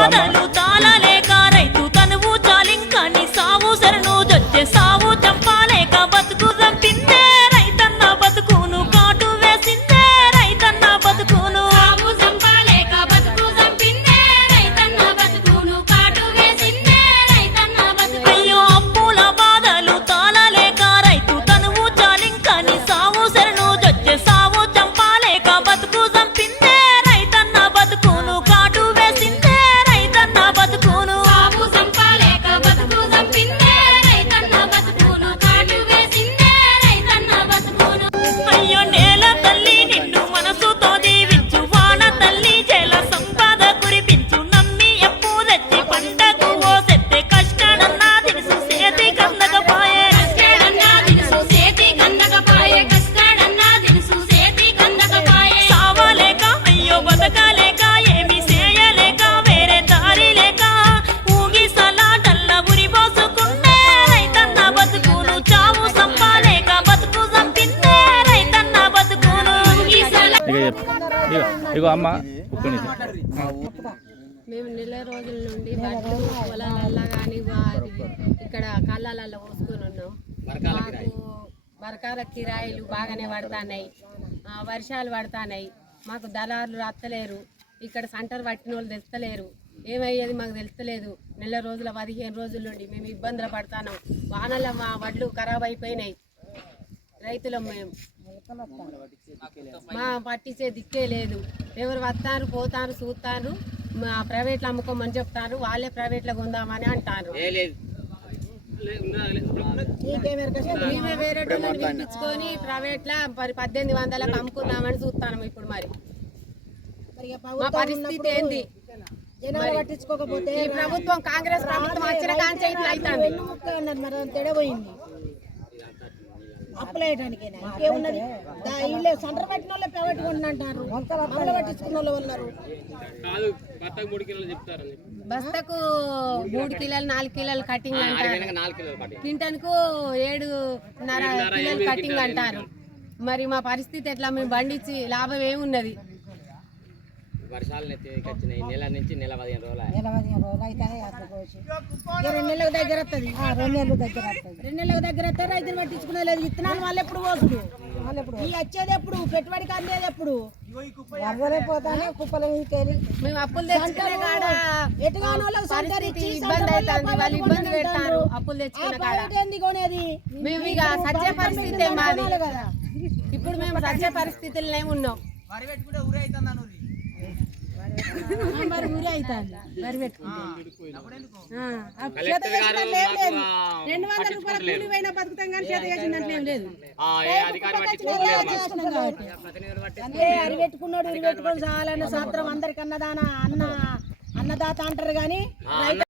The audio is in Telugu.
我的。ఇగో అమ్మ. ఒక్క మేము నెల రోజుల నుండి పొలాలల్లో కానీ ఇక్కడ కళ్ళాలలో పోసుకొని ఉన్నాం. మాకు బరకాల కిరాయిలు బాగానే పడుతున్నాయి. ఆ, వర్షాలు పడుతున్నాయి. మాకు దళారులు రత్తలేరు. ఇక్కడ సెంటర్ పట్టిన వాళ్ళు తెస్తలేరు. ఏమయ్యేది మాకు తెలుస్తలేదు నెల రోజుల పదిహేను రోజుల నుండి మేము ఇబ్బందులు పడుతున్నాం. వానల మా వడ్లు ఖరాబ్ అయిపోయినాయి. రైతులం మేము. మా పట్టించే దిక్కే లేదు. ఎవరు వస్తారు పోతారు చూస్తారు ప్రైవేట్లో అమ్ముకోమని చెప్తారు వాళ్ళే ప్రైవేట్లో కొందామని అంటారు. మేమే వేరే ప్రైవేట్లో మరి పద్దెనిమిది వందలకు అమ్ముకుందామని చూస్తాను ఇప్పుడు మరి. మా పరిస్థితి ఏంది? పట్టించుకోకపోతే ప్రభుత్వం కాంగ్రెస్ ప్రభుత్వం వచ్చిన కాంచే ఇట్లా అవుతుంది. ఇంకేమున్నది? వీళ్ళే సంటర్ పట్టిన వాళ్ళే ప్రైవేట్ అంటారు పట్టించుకున్న వాళ్ళు ఉన్నారు బస్తకు మూడు కిలోలు నాలుగు కిలోలు కటింగ్ అంటారు. క్వింటన్కు ఏడున్నర కిలోలు కటింగ్ అంటారు. మరి మా పరిస్థితి ఎట్లా? మేము బండిచ్చి లాభం ఏమున్నది? వర్షాలు నెత్తికి వచ్చినాయి నెల నుంచి నెల పదిహేను రోజులు నెల పదిహేను రోజులు అయితేనే అట్లా కోసి. ఇక రెండు నెలలకు దగ్గర వస్తుంది రెండు నెలలు దగ్గర వస్తుంది రెండు నెలలకు దగ్గర వస్తే రైతులు పట్టించుకునే లేదు. విత్తనాలు వాళ్ళు ఎప్పుడు ఈ వచ్చేది ఎప్పుడు? పెట్టుబడికి అందేది ఎప్పుడు? వరదలైపోతానే కుప్పల ఇంకెళ్ళి మేము అప్పులు తెచ్చుకునే కాడ ఇబ్బంది అవుతుంది వాళ్ళు ఇబ్బంది పెడతారు. అప్పులు ఆ తెచ్చుకునే కాడ. ప్రైవేట్ ఏంది కొనేది మేము ఇక సత్య పరిస్థితి మాది. ఇప్పుడు మేము సత్య పరిస్థితుల్లో ఉన్నాం. మరి ఊరే అవుతుంది వరి పెట్టుకుంటే కలెక్టర్ గారు మాకు రెండు వందల రూపాయల కూలి పోయినా బతుకుతాం కానీ చేత చేసిందంటే ఏం లేదు. అరి పెట్టుకున్నాడు ఇరి పెట్టుకొని చాలన్న సాత్రం అందరికి అన్నదాన అన్న అన్నదాత అంటారు కానీ